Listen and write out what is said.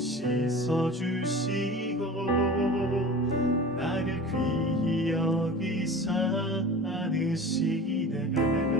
씻어 주시고 나를 귀히 여기사 않으시네.